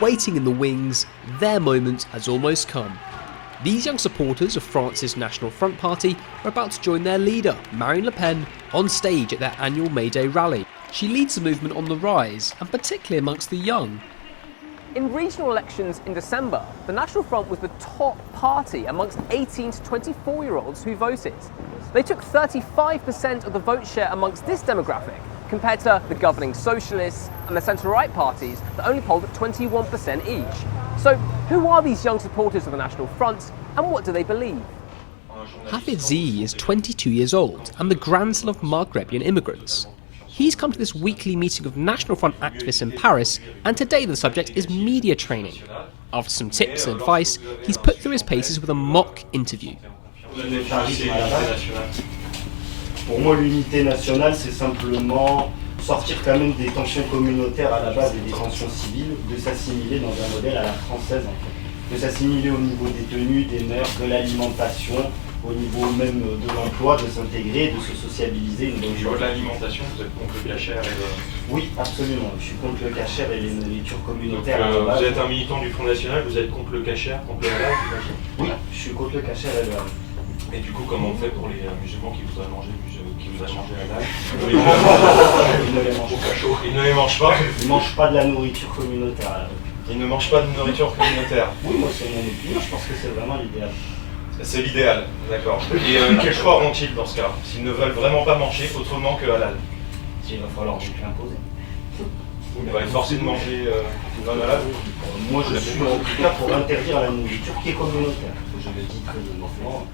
waiting in the wings, their moment has almost come. These young supporters of France's National Front Party are about to join their leader, Marine Le Pen, on stage at their annual May Day rally. She leads the movement on the rise, and particularly amongst the young. In regional elections in December, the National Front was the top party amongst 18 to 24-year-olds who voted. They took 35% of the vote share amongst this demographic, compared to the governing socialists and the centre-right parties that only polled at 21% each. So, who are these young supporters of the National Front, and what do they believe? Hafid Zee is 22 years old and the grandson of Maghrebian immigrants. He's come to this weekly meeting of National Front activists in Paris, and today the subject is media training. After some tips and advice, he's put through his paces with a mock interview. Pour moi, l'unité nationale, c'est simplement sortir quand même des tensions communautaires à la base et des tensions civiles, de s'assimiler dans un modèle à la française en fait. De s'assimiler au niveau des tenues, des mœurs, de l'alimentation, au niveau même de l'emploi, de s'intégrer, de se sociabiliser. Au niveau de l'alimentation, vous êtes contre le cachère et le... Oui, absolument. Je suis contre le cachère et les nourritures communautaires. Donc, vous êtes un militant du Front National, vous êtes contre le cachère, contre le halal, j'imagine? Oui, je suis contre le cachère et le halal. Et du coup, comment on fait pour les musulmans qui voudraient manger halal? Ils ne les mangent pas. Ils ne mangent pas de la nourriture communautaire. Ils ne mangent pas de nourriture communautaire. Oui, moi c'est mon opinion, je pense que c'est vraiment l'idéal. C'est l'idéal, d'accord. Et quel choix auront-ils dans ce cas, s'ils ne veulent vraiment pas manger autrement que halal? Il va falloir donc l'imposer. Il va être forcé de manger non halal? Moi je suis en tout cas pour interdire la nourriture qui est communautaire. Je le dis très honnêtement.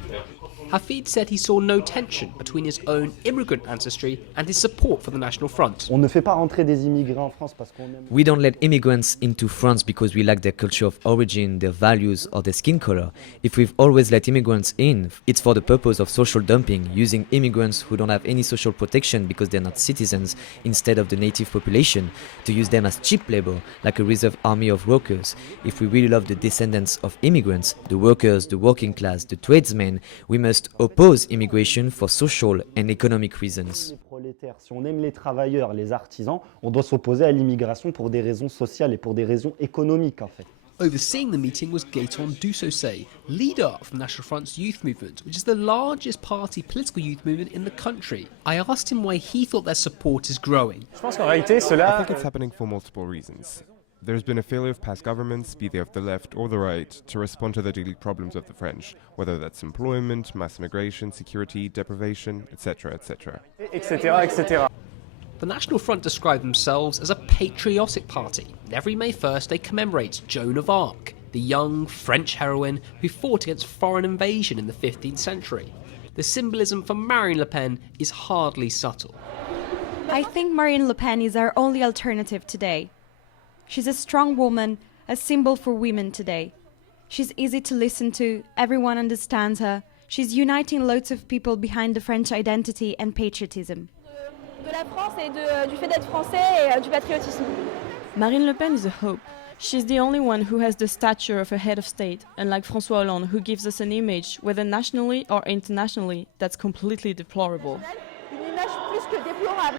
Hafid said he saw no tension between his own immigrant ancestry and his support for the National Front. On ne fait pas rentrer des immigrés en France parce qu'on aime. We don't let immigrants into France because we like their culture of origin, their values, or their skin color. If we've always let immigrants in, it's for the purpose of social dumping, using immigrants who don't have any social protection because they're not citizens instead of the native population, to use them as cheap labor, like a reserve army of workers. If we really love the descendants of immigrants, the workers, the working class, the tradesmen, we must oppose immigration for social and economic reasons. Les prolétaires, si on aime les travailleurs, les artisans, on doit s'opposer à l'immigration pour des raisons sociales et pour des raisons économiques en fait. Overseeing the meeting was Gaëtan Dussosset, leader of the National Front's youth movement, which is the largest party political youth movement in the country. I asked him why he thought their support is growing. I think it's happening for multiple reasons. There's been a failure of past governments, be they of the left or the right, to respond to the daily problems of the French, whether that's employment, mass immigration, security, deprivation, etc., etc. The National Front describe themselves as a patriotic party. Every May 1st they commemorate Joan of Arc, the young French heroine who fought against foreign invasion in the 15th century. The symbolism for Marine Le Pen is hardly subtle. I think Marine Le Pen is our only alternative today. She's a strong woman, a symbol for women today. She's easy to listen to, everyone understands her. She's uniting loads of people behind the French identity and patriotism. Marine Le Pen is a hope. She's the only one who has the stature of a head of state, unlike François Hollande, who gives us an image, whether nationally or internationally, that's completely deplorable.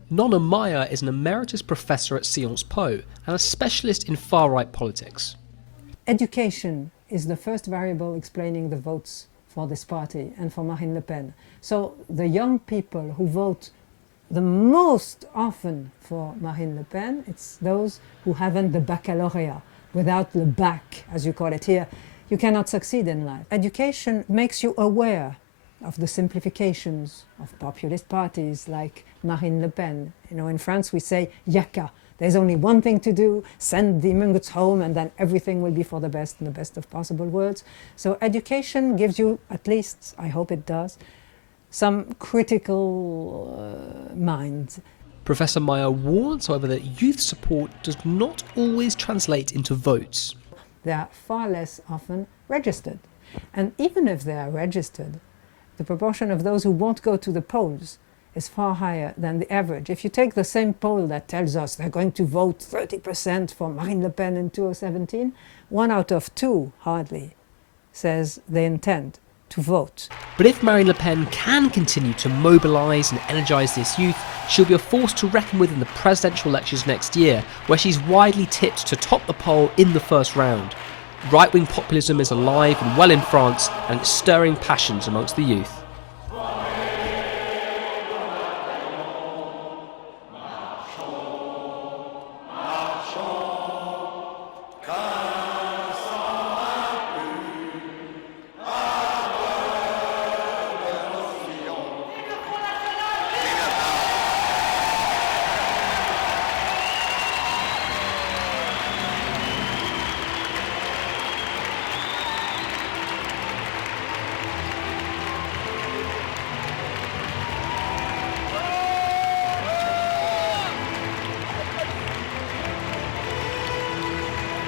Nona Meyer is an emeritus professor at Sciences Po and a specialist in far-right politics. Education is the first variable explaining the votes for this party and for Marine Le Pen. So the young people who vote the most often for Marine Le Pen, it's those who haven't the baccalaureate. Without the bac, as you call it here, you cannot succeed in life. Education makes you aware of the simplifications of populist parties like Marine Le Pen. You know, in France we say yaka. There's only one thing to do, send the immigrants home and then everything will be for the best in the best of possible words. So education gives you, at least, I hope it does, some critical mind. Professor Meyer warns, however, that youth support does not always translate into votes. They are far less often registered. And even if they are registered, the proportion of those who won't go to the polls is far higher than the average. If you take the same poll that tells us they're going to vote 30% for Marine Le Pen in 2017, 1 out of 2 hardly says they intend to vote. But if Marine Le Pen can continue to mobilise and energise this youth, she'll be a force to reckon with in the presidential elections next year, where she's widely tipped to top the poll in the first round. Right-wing populism is alive and well in France, and it's stirring passions amongst the youth.